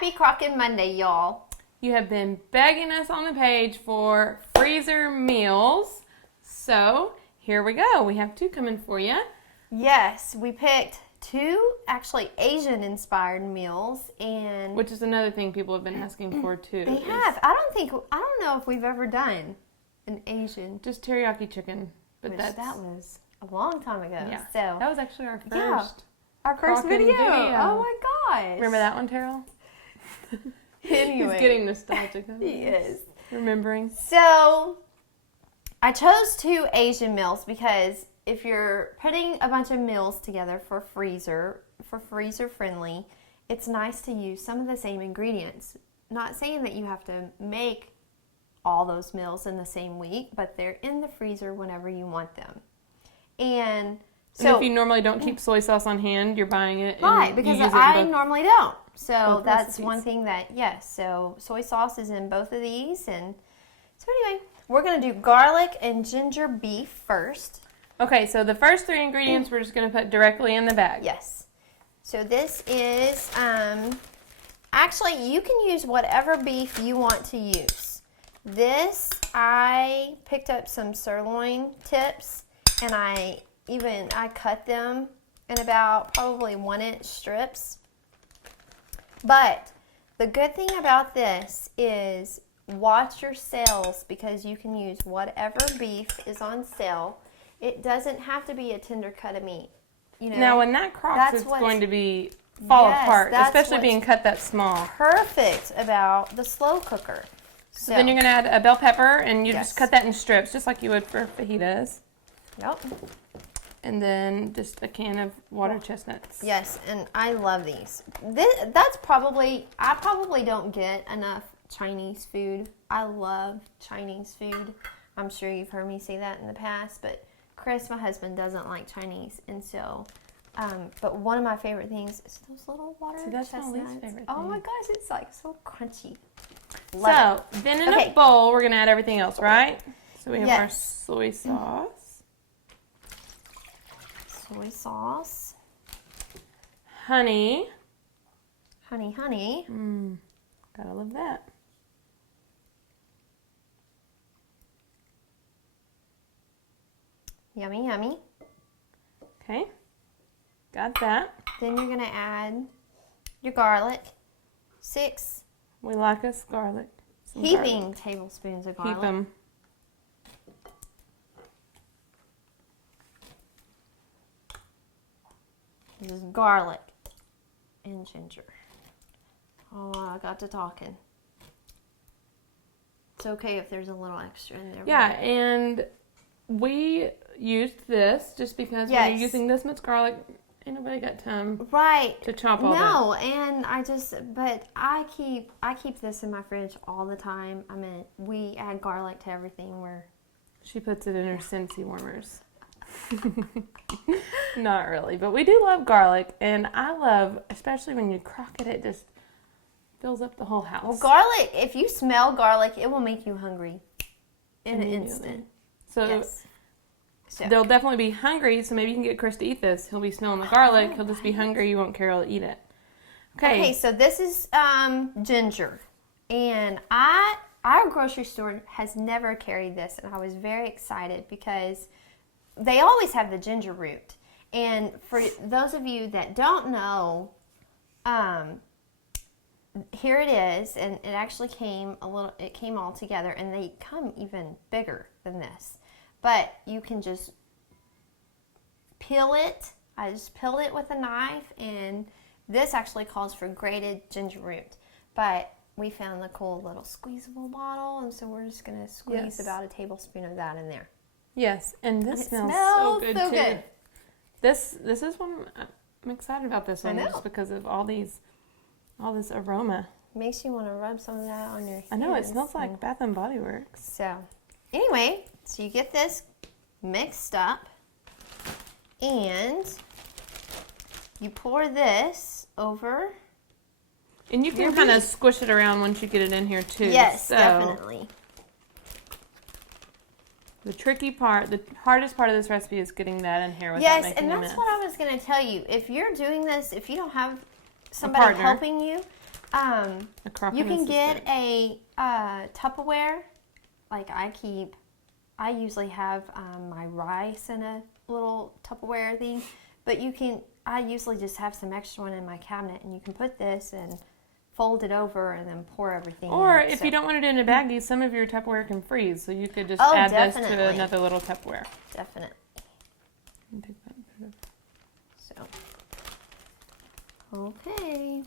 Happy Crockin' Monday, y'all. You have been begging us on the page for freezer meals. So here we go. We have 2 coming for you. Yes, we picked 2 actually Asian-inspired meals, and which is another thing people have been asking for too. They have. I don't know if we've ever done an Asian. Just teriyaki chicken, but that was a long time ago. Yeah. So that was actually our first. Yeah, our first video. Oh my gosh! Remember that one, Terrell? Anyway, he's getting nostalgic. He is remembering. So I chose 2 Asian meals because if you're putting a bunch of meals together for freezer friendly, it's nice to use some of the same ingredients. Not saying that you have to make all those meals in the same week, but they're in the freezer whenever you want them. And so if you normally don't keep soy sauce on hand, you're buying it. Right, because I normally don't. So that's recipes. one thing that, yes, so soy sauce is in both of these. And so anyway, we're going to do garlic and ginger beef first. Okay, so the first 3 ingredients we're just going to put directly in the bag. Yes. So this is, actually you can use whatever beef you want to use. This, I picked up some sirloin tips and I cut them in about probably 1-inch strips. But the good thing about this is watch your sales because you can use whatever beef is on sale. It doesn't have to be a tender cut of meat. You know, now, when that crocks, it's going to fall apart, especially being cut that small. Perfect about the slow cooker. So then you're going to add a bell pepper, and you just cut that in strips, just like you would for fajitas. Yep. And then just a can of water chestnuts. Yes, and I love these. I probably don't get enough Chinese food. I love Chinese food. I'm sure you've heard me say that in the past, but Chris, my husband, doesn't like Chinese, and so, but one of my favorite things is those little water chestnuts. That's my least favorite Oh thing. my gosh, it's like so crunchy. So, then in a bowl, we're going to add everything else, right? So we have our soy sauce. Soy sauce. Honey. Honey. Gotta love that. Yummy. Okay. Got that. Then you're going to add your garlic. 6 We like us garlic. heaping tablespoons of garlic. Heap them. This is garlic and ginger. Oh, I got to talking. It's okay if there's a little extra in there. Yeah, and we used this just because when you're using this much garlic, ain't nobody got time to chop all that. No, and I keep this in my fridge all the time. I mean, we add garlic to everything. She puts it in her Scentsy warmers. Not really, but we do love garlic, and I love, especially when you crock it, it just fills up the whole house. Well, garlic, if you smell garlic, it will make you hungry in an instant. So they'll definitely be hungry, so maybe you can get Chris to eat this. He'll be smelling the garlic. He'll just be hungry. You won't care to eat it. Okay, so this is ginger, and our grocery store has never carried this, and I was very excited because they always have the ginger root. And for those of you that don't know, here it is, and it actually came all together, and they come even bigger than this. But you can just peel it. I just peel it with a knife, and this actually calls for grated ginger root. But we found the cool little squeezable bottle, and so we're just going to squeeze about a tablespoon of that in there. Yes, and this smells so good too. This is one I'm excited about this one just because of all this aroma. Makes you want to rub some of that on your hands. I know, it smells like Bath and Body Works. So, anyway, so you get this mixed up, and you pour this over. And you can kind of squish it around once you get it in here too. Yes, definitely. The tricky part, the hardest part of this recipe is getting that in here without making a mess. Yes, and that's what I was going to tell you. If you're doing this, if you don't have somebody helping you, Crockin you can is get good. a Tupperware. Like I usually have my rice in a little Tupperware thing, but I usually just have some extra one in my cabinet, and you can put this and fold it over and then pour everything Or in. if you don't want it in a baggie, some of your Tupperware can freeze, so you could just Oh, add definitely. this to another little Tupperware. Definitely. So, okay.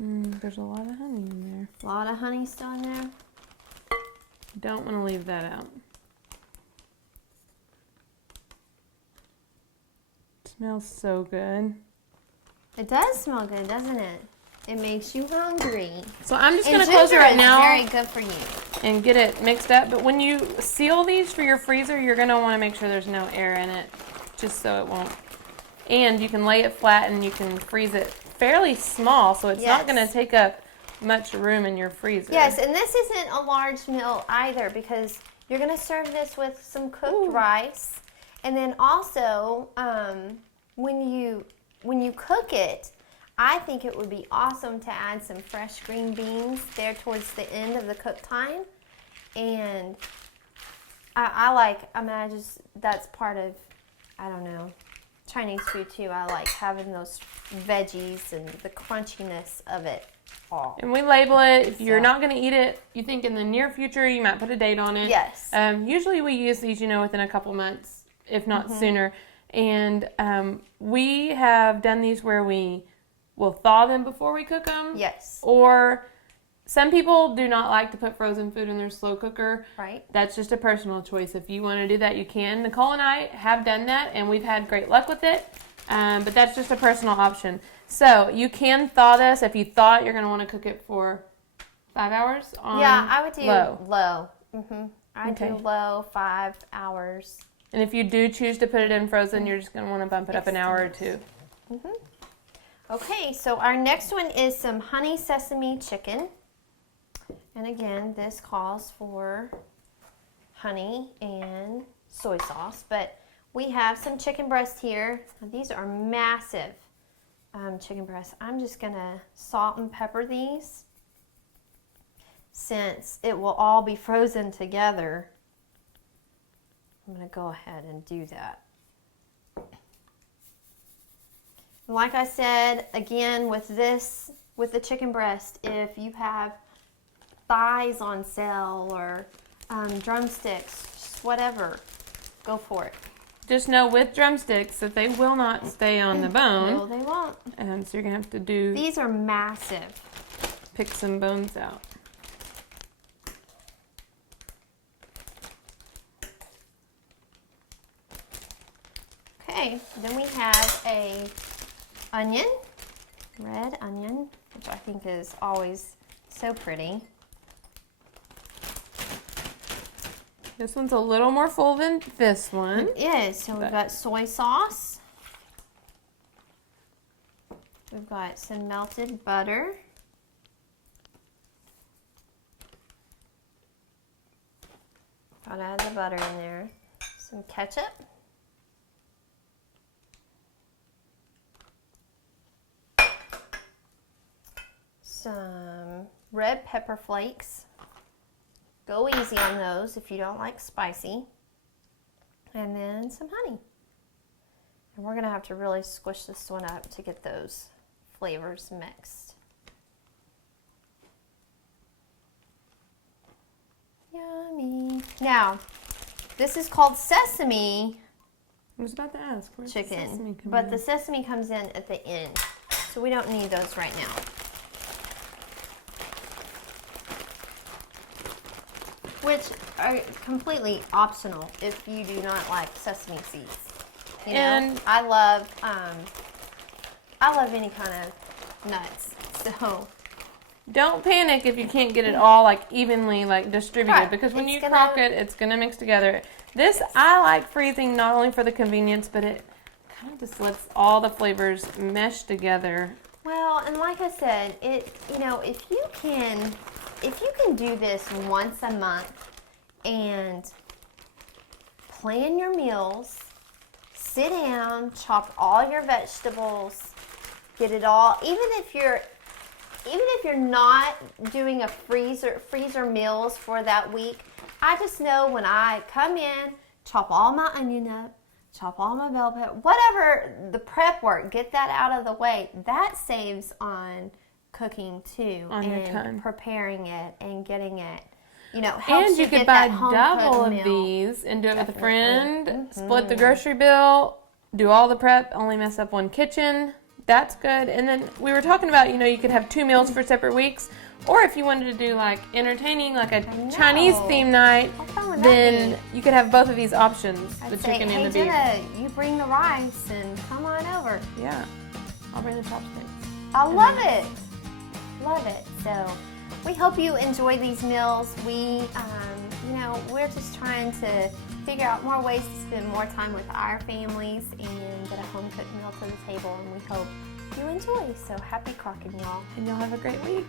There's a lot of honey in there. A lot of honey still in there. Don't want to leave that out. It smells so good. It does smell good, doesn't it? It makes you hungry. So I'm just going to close it right now. Very good for you. And get it mixed up. But when you seal these for your freezer, you're going to want to make sure there's no air in it, just so it won't. And you can lay it flat and you can freeze it fairly small, so it's not going to take up much room in your freezer. Yes, and this isn't a large meal either, because you're going to serve this with some cooked rice. And then also, when you cook it, I think it would be awesome to add some fresh green beans there towards the end of the cook time. And that's part of, I don't know, Chinese food too. I like having those veggies and the crunchiness of it all. And we label it. If you're not going to eat it, you think in the near future, you might put a date on it. Yes. Usually we use these, within a couple months, if not sooner. And we have done these where we will thaw them before we cook them. Yes. Or some people do not like to put frozen food in their slow cooker. Right. That's just a personal choice. If you want to do that, you can. Nicole and I have done that, and we've had great luck with it. But that's just a personal option. So you can thaw this. If you thought you're going to want to cook it for 5 hours on I would do low. I Okay. do low 5 hours. And if you do choose to put it in frozen, you're just going to want to bump it up an hour or two. Okay, so our next one is some honey sesame chicken. And again, this calls for honey and soy sauce, but we have some chicken breast here. These are massive chicken breasts. I'm just gonna salt and pepper these, since it will all be frozen together. I'm gonna go ahead and do that. Like I said, again, with the chicken breast, if you have thighs on sale or drumsticks, just whatever, go for it. Just know with drumsticks that they will not stay on the bone. No, they won't. So you're going to have to These are massive. pick some bones out. Okay, then we have a onion, red onion, which I think is always so pretty. This one's a little more full than this one. It is. So we've got soy sauce. We've got some melted butter. Gotta add the butter in there. Some ketchup. Some red pepper flakes. Go easy on those if you don't like spicy. And then some honey. And we're gonna have to really squish this one up to get those flavors mixed. Yummy. Now, this is called sesame I was about to ask. Where's chicken, the sesame come but in? the sesame comes in at the end. So we don't need those right now. Which are completely optional if you do not like sesame seeds. You know, And I love any kind of nuts. So don't panic if you can't get it all like evenly like distributed, Right. because when It's you gonna- crock it, it's gonna mix together. This I like freezing not only for the convenience, but it kind of just lets all the flavors mesh together. well, and like I said, if you can do this once a month and plan your meals, sit down, chop all your vegetables, get it all. Even if you're not doing a freezer meals for that week, I just know when I come in, chop all my onion up, chop all my bell pepper, whatever the prep work, get that out of the way. That saves on cooking too, On your time. Preparing it and getting it. Helps And you get could buy that home double cooked of meal. these and do it with a Definitely. friend. Split the grocery bill, do all the prep, only mess up one kitchen. That's good. And then we were talking about, you could have 2 meals for separate weeks. Or if you wanted to do like entertaining, like a Chinese theme night, How fun would that then be? you could have both of these options, I'd the say, chicken hey, and the beef. Jenna, you bring the rice and come on over. Yeah, I'll bring the chopsticks. I love it. Love it. So we hope you enjoy these meals. We're just trying to figure out more ways to spend more time with our families and get a home cooked meal to the table, and we hope you enjoy. So happy Crockin', y'all. And y'all have a great week.